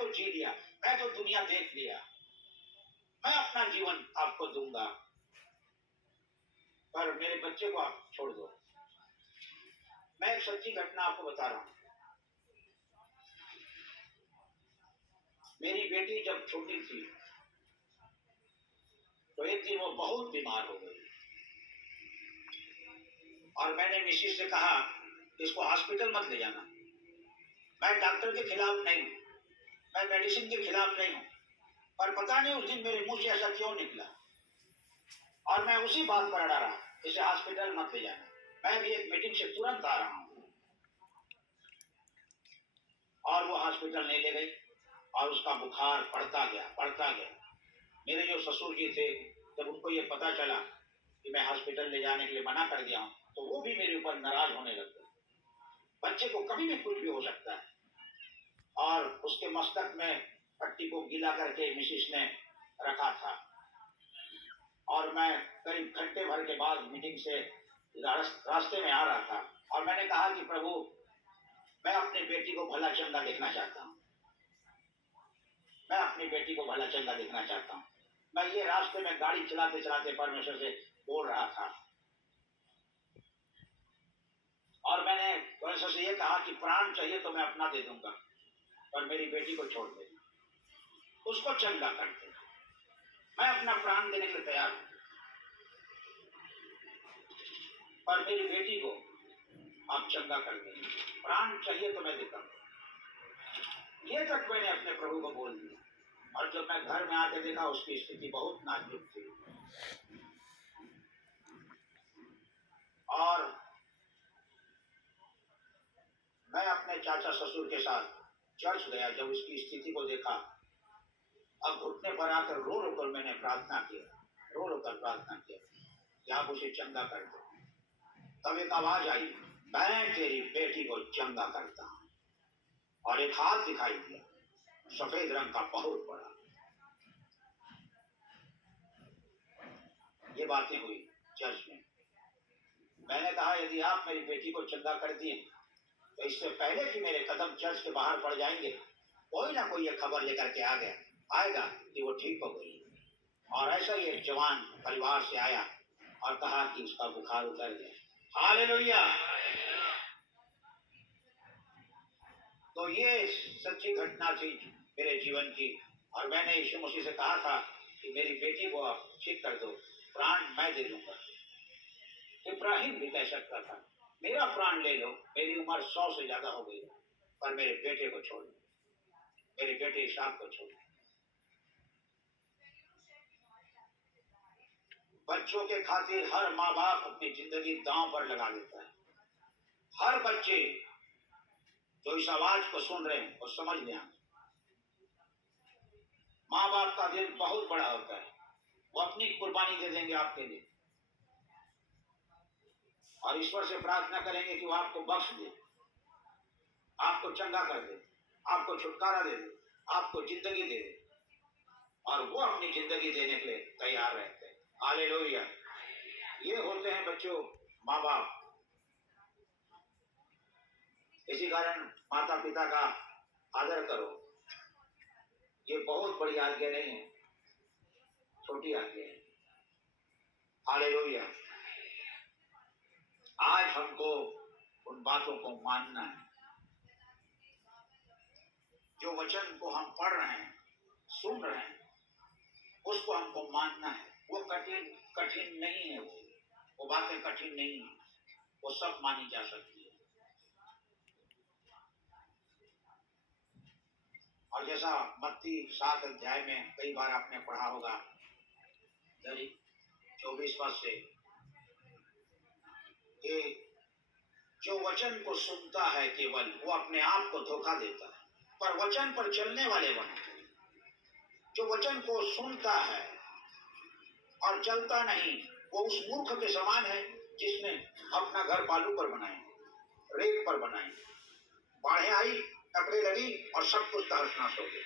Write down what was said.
तो जी लिया, मैं तो दुनिया देख लिया, मैं अपना जीवन आपको दूंगा, पर मेरे बच्चे को आप छोड़ दो। मैं एक सच्ची घटना आपको बता रहा हूं। मेरी बेटी जब छोटी थी तो एक दिन वो बहुत बीमार हो गई और मैंने मिसिस से कहा इसको हॉस्पिटल मत ले जाना। मैं डॉक्टर के खिलाफ नहीं हूं, मैं मेडिसिन के खिलाफ नहीं हूं, पर पता नहीं उस दिन मेरे मुंह से ऐसा क्यों निकला और मैं उसी बात पर अड़ा रहा, इसे हॉस्पिटल मत ले जाना। मैं भी एक मीटिंग से तुरंत आ रहा हूं और वो हॉस्पिटल नहीं ले गई और उसका बुखार बढ़ता गया। मेरे जो ससुर जी थे, जब उनको ये पता चला कि मैं हॉस्पिटल ले जाने के लिए मना कर दिया हूं, तो वो भी मेरे ऊपर नाराज होने लग गए। बच्चे को कभी भी कुछ भी हो सकता है। और उसके मस्तक में पट्टी को गीला करके मिसिस ने रखा था और मैं करीब घंटे भर के बाद मीटिंग से रास्ते में आ रहा था और मैंने कहा कि प्रभु, मैं अपनी बेटी को भला चंगा देखना चाहता हूँ, मैं अपनी बेटी को भला चंगा देखना चाहता हूँ। मैं ये रास्ते में गाड़ी चलाते चलाते परमेश्वर से बोल रहा था और मैंने परमेश्वर से ये कहा कि प्राण चाहिए तो मैं अपना दे दूंगा, पर मेरी बेटी को छोड़ देना, उसको चंगा कर देना। मैं अपना प्राण देने के लिए तैयार हूं, पर मेरी बेटी को आप चंगा कर देना। प्राण चाहिए तो मैं देता हूं। ये तक मैंने अपने प्रभु को बोल दिया और जब मैं घर में आके देखा उसकी स्थिति बहुत नाजुक थी और मैं अपने चाचा ससुर के साथ चर्च गया। जब उसकी स्थिति को देखा, अब घुटने पर आकर रो रो कर मैंने प्रार्थना किया कि आप उसे चंगा कर दो। तब एक आवाज आई, मैं तेरी बेटी को चंगा करता हूं, और एक हाथ दिखाई दिया, सफेद रंग का, बहुत बड़ा। ये बातें हुई चर्च में। मैंने कहा यदि आप मेरी बेटी को चंगा कर दिए तो इससे पहले कि मेरे कदम चर्च के बाहर पड़ जाएंगे, कोई ना कोई ये खबर लेकर के आएगा कि वो ठीक हो गई। और ऐसा ही एक जवान परिवार से आया और कहा कि उसका बुखार उतर गया। हालेलुया। तो ये सच्ची घटना थी मेरे जीवन की और मैंने यीशु मसीह से कहा था कि मेरी बेटी को आप ठीक कर दो, प्राण मैं दे दूंगा। इब्राहिम भी कह सकता था, मेरा प्राण ले लो, मेरी उम्र 100 से ज्यादा हो गई, पर मेरे बेटे को छोड़ दो, मेरे बेटे इसाक को छोड़ दो। बच्चों के खातिर हर माँ बाप अपनी जिंदगी दांव पर लगा देता है। हर बच्चे जो इस आवाज को सुन रहे हैं वो समझ लें, माँ बाप का दिल बहुत बड़ा होता है, वो अपनी कुर्बानी दे देंगे आपके लिए और ईश्वर से प्रार्थना करेंगे कि वो आपको बख्श दे, आपको चंगा कर दे, आपको छुटकारा दे दे, आपको जिंदगी दे दे, और वो अपनी जिंदगी देने के लिए तैयार रहते हैं। हालेलुया। ये होते हैं बच्चों माँ बाप। इसी कारण माता पिता का आदर करो। ये बहुत बड़ी आज्ञा नहीं है, छोटी आज्ञा है। हालेलुया। आज हमको उन बातों को मानना है। जो वचन को हम पढ़ रहे हैं, सुन रहे हैं, उसको हमको मानना है। वो कठिन नहीं है, वो बातें कठिन नहीं है, वो सब मानी जा सकती है। और जैसा मत्ती 7 अध्याय में कई बार आपने पढ़ा होगा, 24 पद से, कि जो वचन को सुनता है केवल वो अपने आप को धोखा देता है, पर वचन पर चलने वाले बने। जो वचन को सुनता है और चलता नहीं, वो उस मूर्ख के समान है जिसने अपना घर बालू पर बनाया, रेत पर बनाया। बाढ़ें आई, टकरे लगी और सब कुछ तहस नहस हो गया।